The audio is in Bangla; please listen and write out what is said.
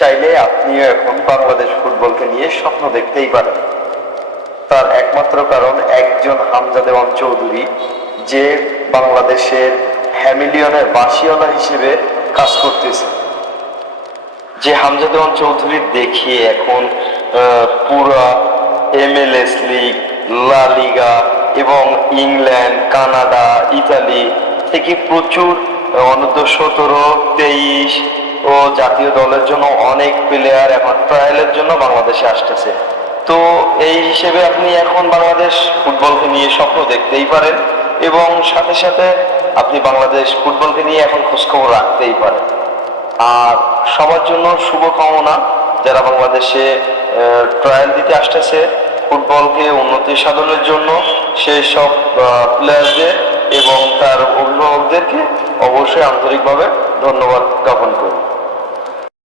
চাইলে আপনিও এখন বাংলাদেশ ফুটবলকে নিয়ে স্বপ্ন দেখতেই পারেন। তার একমাত্র কারণ একজন হামজা দেওয়ান চৌধুরী, যে বাংলাদেশের হ্যামিলিয়নের বাসিওয়ালা হিসেবে কাজ করতেছে। যে হামজা দেওয়ান চৌধুরীর দেখিয়ে এখন পুরা MLS লিগ, লা লিগা এবং ইংল্যান্ড, কানাডা, ইতালি থেকে প্রচুর অনূর্ধ্ব 17, 23 ও জাতীয় দলের জন্য অনেক প্লেয়ার এখন ট্রায়ালের জন্য বাংলাদেশে আসতেছে। তো এই হিসেবে আপনি এখন বাংলাদেশ ফুটবলকে নিয়ে স্বপ্ন দেখতেই পারেন এবং সাথে সাথে আপনি বাংলাদেশ ফুটবলকে নিয়ে এখন খোঁজখবর রাখতেই পারেন। আর সবার জন্য শুভকামনা, যারা বাংলাদেশে ট্রায়াল দিতে আসতেছে ফুটবলকে উন্নতি সাধনের জন্য, সেই সব প্লেয়ারদের এবং তার অভিভাবকদেরকে অবশ্যই আন্তরিকভাবে ধন্যবাদ জ্ঞাপন করি।